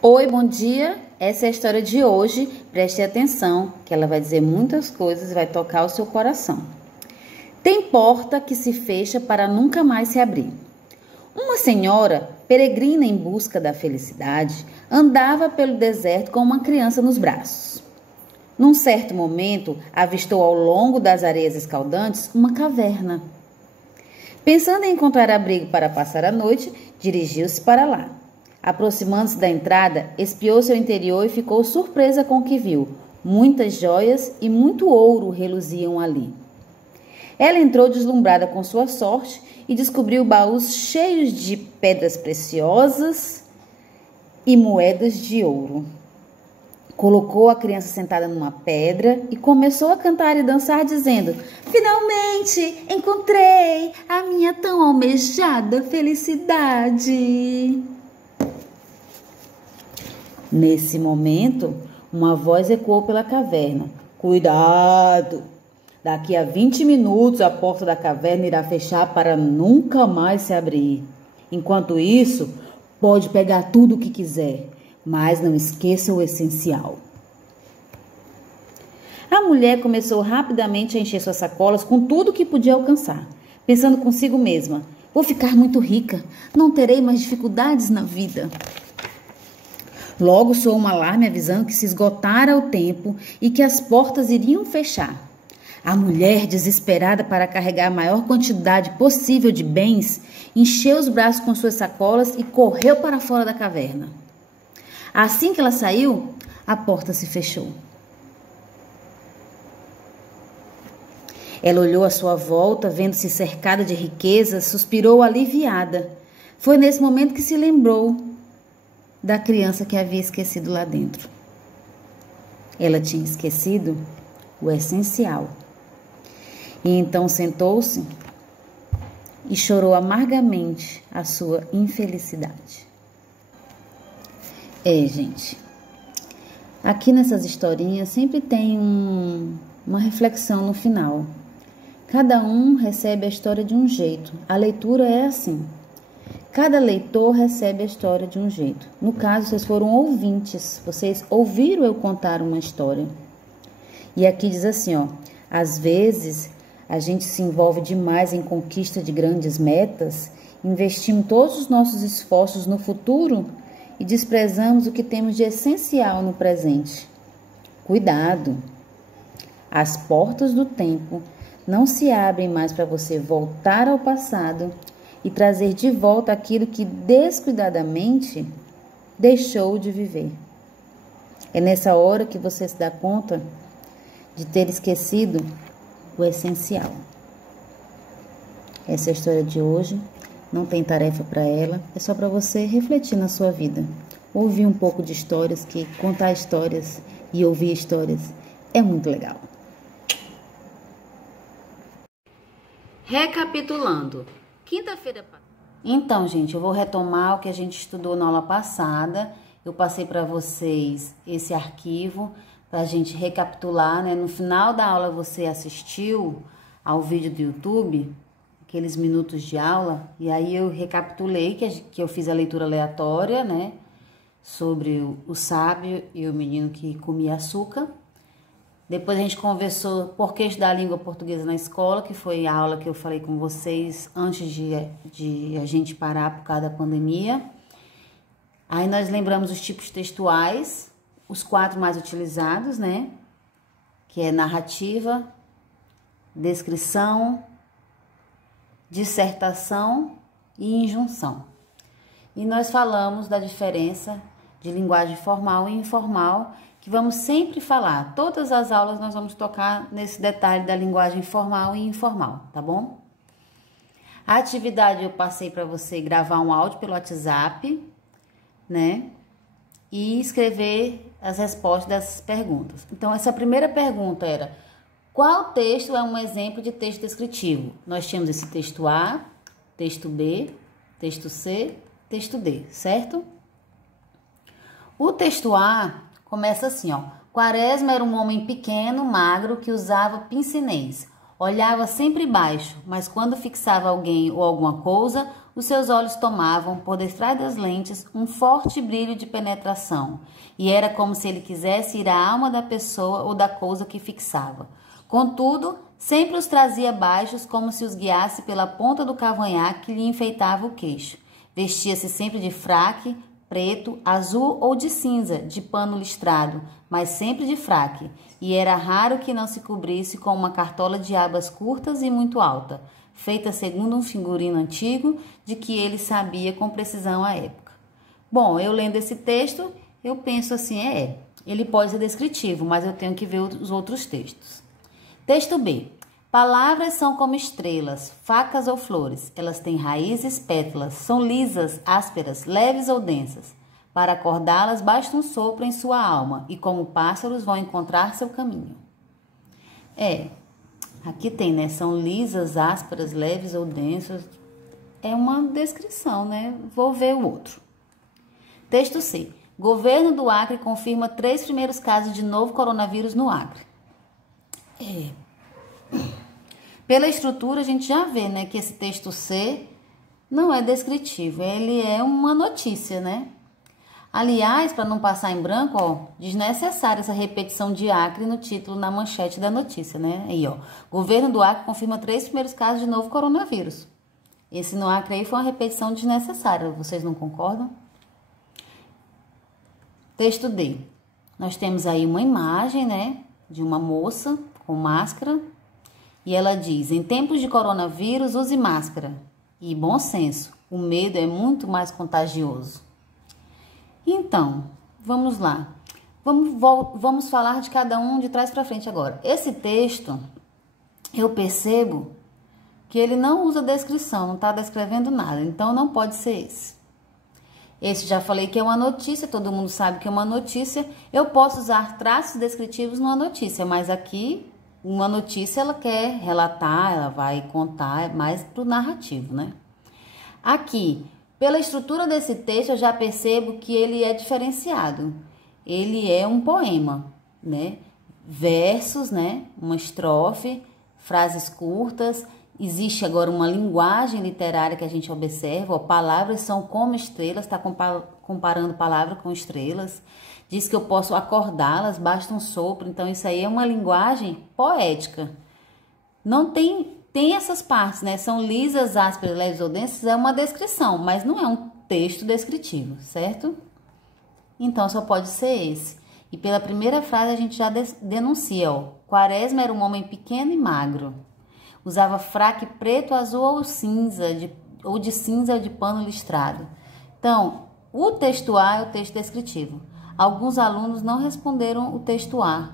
Oi, bom dia. Essa é a história de hoje. Preste atenção, que ela vai dizer muitas coisas e vai tocar o seu coração. Tem porta que se fecha para nunca mais se abrir. Uma senhora, peregrina em busca da felicidade, andava pelo deserto com uma criança nos braços. Num certo momento, avistou ao longo das areias escaldantes uma caverna. Pensando em encontrar abrigo para passar a noite, dirigiu-se para lá. Aproximando-se da entrada, espiou seu interior e ficou surpresa com o que viu. Muitas joias e muito ouro reluziam ali. Ela entrou deslumbrada com sua sorte e descobriu baús cheios de pedras preciosas e moedas de ouro. Colocou a criança sentada numa pedra e começou a cantar e dançar, dizendo: "Finalmente encontrei a minha tão almejada felicidade." Nesse momento, uma voz ecoou pela caverna: "Cuidado! Daqui a 20 minutos a porta da caverna irá fechar para nunca mais se abrir. Enquanto isso, pode pegar tudo o que quiser, mas não esqueça o essencial." A mulher começou rapidamente a encher suas sacolas com tudo que podia alcançar, pensando consigo mesma: "Vou ficar muito rica, não terei mais dificuldades na vida." Logo soou um alarme avisando que se esgotara o tempo e que as portas iriam fechar. A mulher, desesperada para carregar a maior quantidade possível de bens, encheu os braços com suas sacolas e correu para fora da caverna. Assim que ela saiu, a porta se fechou. Ela olhou à sua volta, vendo-se cercada de riquezas, suspirou aliviada. Foi nesse momento que se lembrou da criança que havia esquecido lá dentro. Ela tinha esquecido o essencial. E então sentou-se e chorou amargamente a sua infelicidade. Gente, aqui nessas historinhas sempre tem uma reflexão no final. Cada um recebe a história de um jeito. A leitura é assim. Cada leitor recebe a história de um jeito. No caso, vocês foram ouvintes. Vocês ouviram eu contar uma história. E aqui diz assim, às vezes a gente se envolve demais em conquista de grandes metas, investimos todos os nossos esforços no futuro e desprezamos o que temos de essencial no presente. Cuidado! As portas do tempo não se abrem mais para você voltar ao passado e trazer de volta aquilo que descuidadamente deixou de viver. É nessa hora que você se dá conta de ter esquecido o essencial. Essa é a história de hoje. Não tem tarefa para ela, é só para você refletir na sua vida. Ouvir um pouco de histórias, que contar histórias e ouvir histórias é muito legal. Recapitulando. Quinta-feira. Então, gente, eu vou retomar o que a gente estudou na aula passada. Eu passei para vocês esse arquivo para a gente recapitular, né? No final da aula você assistiu ao vídeo do YouTube, aqueles minutos de aula, e aí eu recapitulei que eu fiz a leitura aleatória, né? Sobre o sábio e o menino que comia açúcar. Depois a gente conversou por que estudar a língua portuguesa na escola, que foi a aula que eu falei com vocês antes de a gente parar por causa da pandemia. Aí nós lembramos os tipos textuais, os 4 mais utilizados, né? Que é narrativa, descrição, dissertação e injunção. E nós falamos da diferença de linguagem formal e informal, que vamos sempre falar. Todas as aulas nós vamos tocar nesse detalhe da linguagem formal e informal, tá bom? A atividade eu passei para você gravar um áudio pelo WhatsApp, né? E escrever as respostas dessas perguntas. Então, essa primeira pergunta era: qual texto é um exemplo de texto descritivo? Nós tínhamos esse texto A, texto B, texto C, texto D, certo? O texto A começa assim, Quaresma era um homem pequeno, magro, que usava pince-nez. Olhava sempre baixo, mas quando fixava alguém ou alguma coisa, os seus olhos tomavam, por detrás das lentes, um forte brilho de penetração, e era como se ele quisesse ir à alma da pessoa ou da coisa que fixava. Contudo, sempre os trazia baixos, como se os guiasse pela ponta do cavanhaque que lhe enfeitava o queixo. Vestia-se sempre de fraque, preto, azul ou de cinza, de pano listrado, mas sempre de fraque, e era raro que não se cobrisse com uma cartola de abas curtas e muito alta, feita segundo um figurino antigo, de que ele sabia com precisão à época. Bom, eu lendo esse texto, eu penso assim, ele pode ser descritivo, mas eu tenho que ver os outros textos. Texto B. Palavras são como estrelas, facas ou flores. Elas têm raízes, pétalas, são lisas, ásperas, leves ou densas. Para acordá-las, basta um sopro em sua alma, e como pássaros vão encontrar seu caminho. Aqui tem, né? São lisas, ásperas, leves ou densas. É uma descrição, né? Vou ver o outro. Texto C. Governo do Acre confirma 3 primeiros casos de novo coronavírus no Acre. Pela estrutura, a gente já vê, né, que esse texto C não é descritivo, ele é uma notícia, né? Aliás, para não passar em branco, desnecessária essa repetição de Acre no título, na manchete da notícia, né? Aí, Governo do Acre confirma 3 primeiros casos de novo coronavírus. Esse no Acre aí foi uma repetição desnecessária, vocês não concordam? Texto D. Nós temos aí uma imagem, né, de uma moça com máscara, e ela diz: em tempos de coronavírus, use máscara. E bom senso, o medo é muito mais contagioso. Então, vamos lá. Vamos falar de cada um de trás para frente agora. Esse texto, eu percebo que ele não usa descrição, não está descrevendo nada, então não pode ser esse. Esse já falei que é uma notícia, todo mundo sabe que é uma notícia. Eu posso usar traços descritivos numa notícia, mas aqui, uma notícia ela quer relatar, ela vai contar mais pro narrativo, né? Aqui, pela estrutura desse texto, eu já percebo que ele é diferenciado. Ele é um poema, né? Versos, né? Uma estrofe, frases curtas. Existe agora uma linguagem literária que a gente observa. Palavras são como estrelas, está comparando palavra com estrelas. Diz que eu posso acordá-las, basta um sopro. Então, isso aí é uma linguagem poética. Não tem essas partes, né? São lisas, ásperas, leves ou densas, é uma descrição, mas não é um texto descritivo, certo? Então, só pode ser esse. E pela primeira frase, a gente já denuncia, Quaresma era um homem pequeno e magro. Usava fraque preto, azul ou de cinza de pano listrado. Então, o texto A é o texto descritivo. Alguns alunos não responderam o texto A.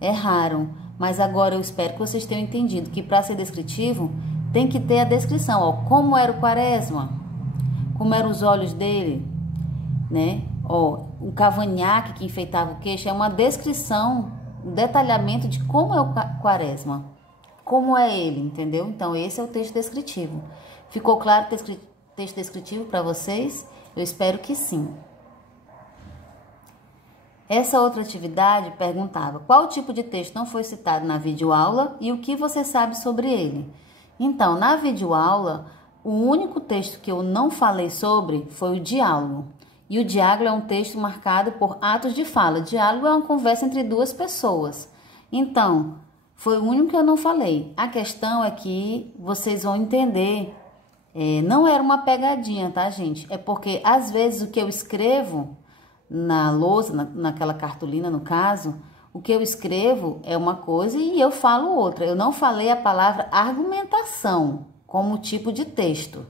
Erraram, mas agora eu espero que vocês tenham entendido que para ser descritivo tem que ter a descrição, como era o Quaresma, como eram os olhos dele, né? O cavanhaque que enfeitava o queixo é uma descrição, um detalhamento de como é o Quaresma, como é ele, entendeu? Então esse é o texto descritivo. Ficou claro o texto descritivo para vocês? Eu espero que sim. Essa outra atividade perguntava qual tipo de texto não foi citado na videoaula e o que você sabe sobre ele. Então, na videoaula, o único texto que eu não falei sobre foi o diálogo. E o diálogo é um texto marcado por atos de fala. Diálogo é uma conversa entre duas pessoas. Então, foi o único que eu não falei. A questão é que vocês vão entender, não era uma pegadinha, tá, gente? É porque, às vezes, o que eu escrevo na lousa, naquela cartolina, no caso, o que eu escrevo é uma coisa e eu falo outra. Eu não falei a palavra argumentação como tipo de texto,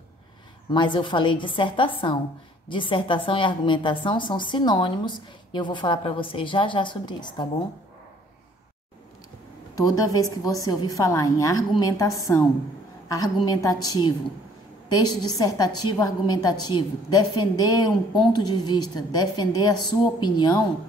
mas eu falei dissertação. Dissertação e argumentação são sinônimos e eu vou falar para vocês já sobre isso, tá bom? Toda vez que você ouvir falar em argumentação, argumentativo, texto dissertativo argumentativo, defender um ponto de vista, defender a sua opinião,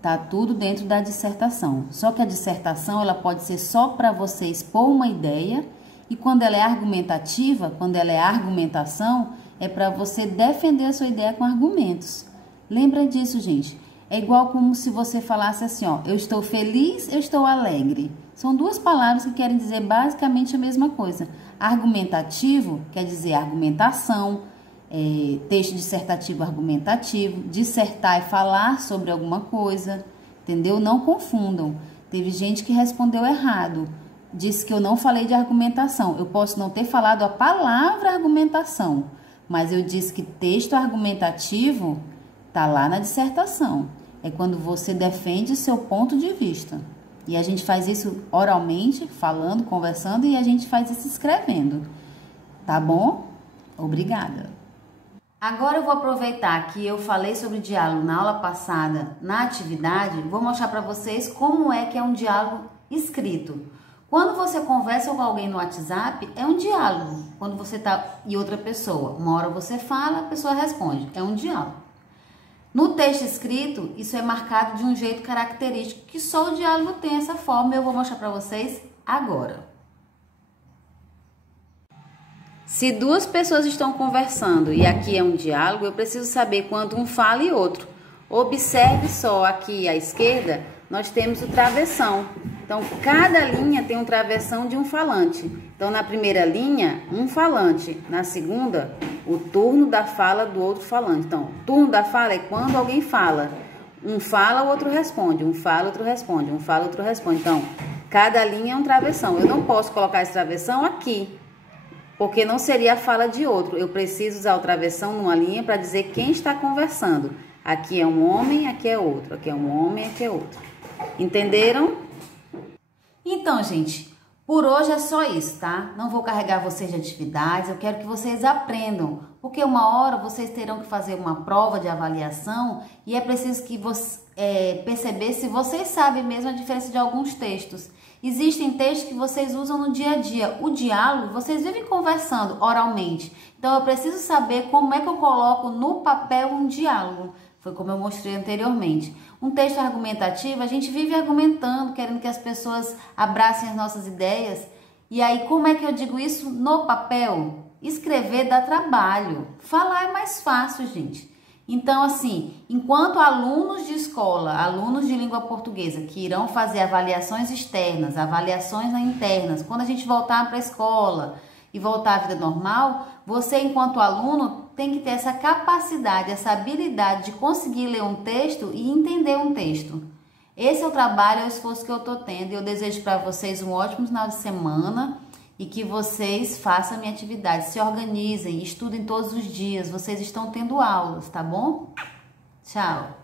tá tudo dentro da dissertação. Só que a dissertação ela pode ser só para você expor uma ideia e quando ela é argumentativa, quando ela é argumentação, é para você defender a sua ideia com argumentos. Lembra disso, gente? É igual como se você falasse assim, eu estou feliz, eu estou alegre. São duas palavras que querem dizer basicamente a mesma coisa. Argumentativo quer dizer argumentação, texto dissertativo argumentativo, dissertar é falar sobre alguma coisa, entendeu? Não confundam. Teve gente que respondeu errado, disse que eu não falei de argumentação. Eu posso não ter falado a palavra argumentação, mas eu disse que texto argumentativo tá lá na dissertação. É quando você defende seu ponto de vista. E a gente faz isso oralmente, falando, conversando, e a gente faz isso escrevendo. Tá bom? Obrigada. Agora eu vou aproveitar que eu falei sobre diálogo na aula passada, na atividade, vou mostrar para vocês como é que é um diálogo escrito. Quando você conversa com alguém no WhatsApp, é um diálogo. Quando você está e outra pessoa, uma hora você fala, a pessoa responde. É um diálogo. No texto escrito, isso é marcado de um jeito característico, que só o diálogo tem essa forma, eu vou mostrar para vocês agora. Se duas pessoas estão conversando e aqui é um diálogo, eu preciso saber quando um fala e outro. Observe só aqui à esquerda, nós temos o travessão. Então, cada linha tem um travessão de um falante. Então, na primeira linha, um falante. Na segunda, o turno da fala do outro falante. Então, turno da fala é quando alguém fala. Um fala, o outro responde. Um fala, outro responde. Um fala, outro responde. Então, cada linha é um travessão. Eu não posso colocar esse travessão aqui, porque não seria a fala de outro. Eu preciso usar o travessão numa linha para dizer quem está conversando. Aqui é um homem, aqui é outro. Aqui é um homem, aqui é outro. Entenderam? Então, gente, por hoje é só isso, tá? Não vou carregar vocês de atividades, eu quero que vocês aprendam, porque uma hora vocês terão que fazer uma prova de avaliação e é preciso que perceber se vocês sabem mesmo a diferença de alguns textos. Existem textos que vocês usam no dia a dia. O diálogo, vocês vivem conversando oralmente. Então, eu preciso saber como é que eu coloco no papel um diálogo. Foi como eu mostrei anteriormente. Um texto argumentativo, a gente vive argumentando, querendo que as pessoas abracem as nossas ideias. E aí, como é que eu digo isso no papel? Escrever dá trabalho. Falar é mais fácil, gente. Então, assim, enquanto alunos de escola, alunos de língua portuguesa que irão fazer avaliações externas, avaliações internas, quando a gente voltar para a escola e voltar à vida normal, você, enquanto aluno, tem que ter essa capacidade, essa habilidade de conseguir ler um texto e entender um texto. Esse é o trabalho, é o esforço que eu estou tendo. Eu desejo para vocês um ótimo final de semana e que vocês façam a minha atividade, se organizem, estudem todos os dias. Vocês estão tendo aulas, tá bom? Tchau!